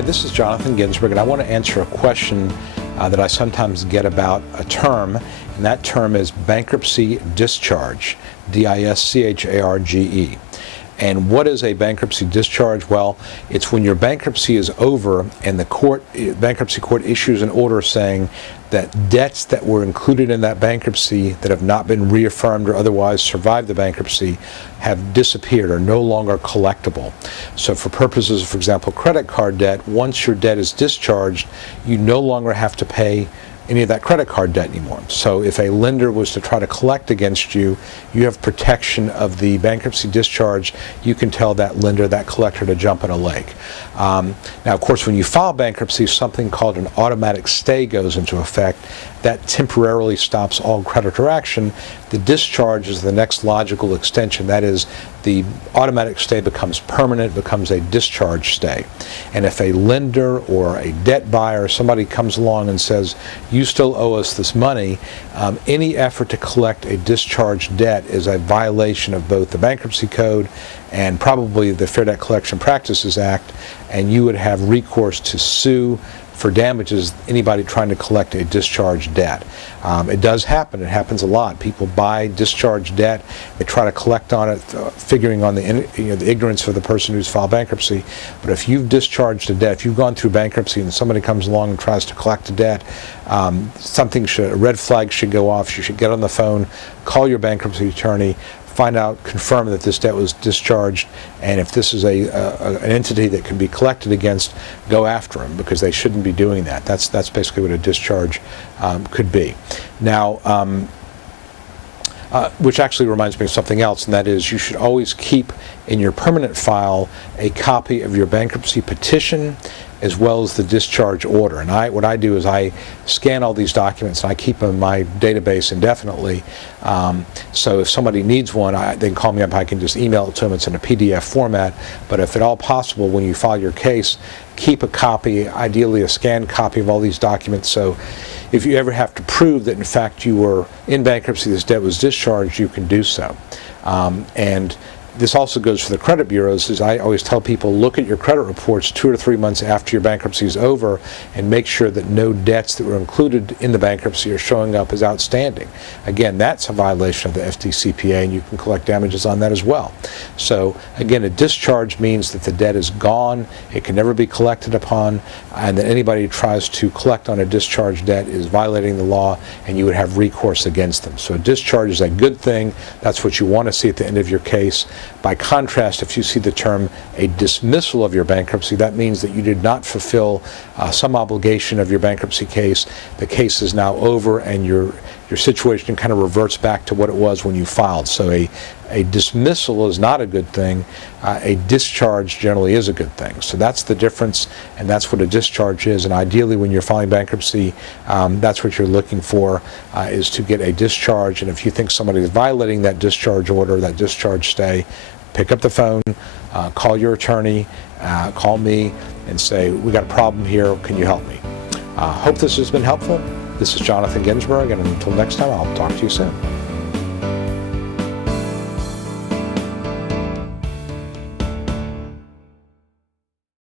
Hi, this is Jonathan Ginsberg, and I want to answer a question that I sometimes get about a term, and that term is bankruptcy discharge, D-I-S-C-H-A-R-G-E. And what is a bankruptcy discharge? Well, it's when your bankruptcy is over and the bankruptcy court issues an order saying that debts that were included in that bankruptcy that have not been reaffirmed or otherwise survived the bankruptcy have disappeared, are no longer collectible. So for purposes of, for example, credit card debt, once your debt is discharged, you no longer have to pay any of that credit card debt anymore. So if a lender was to try to collect against you, you have protection of the bankruptcy discharge. You can tell that lender, that collector, to jump in a lake. Now, of course, when you file bankruptcy, something called an automatic stay goes into effect. That temporarily stops all creditor action. The discharge is the next logical extension. That is, the automatic stay becomes permanent, becomes a discharge stay. And if a lender or a debt buyer, somebody comes along and says, you still owe us this money, any effort to collect a discharged debt is a violation of both the Bankruptcy Code and probably the Fair Debt Collection Practices Act, and you would have recourse to sue for damages anybody trying to collect a discharged debt. It does happen. It happens a lot. People buy discharged debt. They try to collect on it, figuring on the ignorance of the person who's filed bankruptcy. But if you've discharged a debt, if you've gone through bankruptcy and somebody comes along and tries to collect a debt, a red flag should go off. You should get on the phone, call your bankruptcy attorney, find out, confirm that this debt was discharged, and if this is an entity that can be collected against, go after them, because they shouldn't be doing that. That's basically what a discharge could be. Now, which actually reminds me of something else, and that is you should always keep in your permanent file a copy of your bankruptcy petition as well as the discharge order. And what I do is I scan all these documents and I keep them in my database indefinitely. So if somebody needs one, they can call me up. I can just email it to them. It's in a PDF format. But if at all possible, when you file your case, keep a copy, ideally a scanned copy of all these documents. So if you ever have to prove that in fact you were in bankruptcy, this debt was discharged, you can do so. And this also goes for the credit bureaus. As I always tell people, look at your credit reports 2 or 3 months after your bankruptcy is over and make sure that no debts that were included in the bankruptcy are showing up as outstanding. Again, that's a violation of the FDCPA, and you can collect damages on that as well. So again, a discharge means that the debt is gone, it can never be collected upon, and that anybody who tries to collect on a discharged debt is violating the law, and you would have recourse against them. So a discharge is a good thing. That's what you want to see at the end of your case. By contrast, if you see the term a dismissal of your bankruptcy, that means that you did not fulfill some obligation of your bankruptcy case. The case is now over, and your situation kind of reverts back to what it was when you filed. So a dismissal is not a good thing. A discharge generally is a good thing. So that's the difference, and that's what a discharge is. And ideally, when you're filing bankruptcy, that's what you're looking for, is to get a discharge. And if you think somebody is violating that discharge order, that discharge stay, pick up the phone, call your attorney, call me, and say, we got a problem here, can you help me? Hope this has been helpful. This is Jonathan Ginsberg, and until next time, I'll talk to you soon.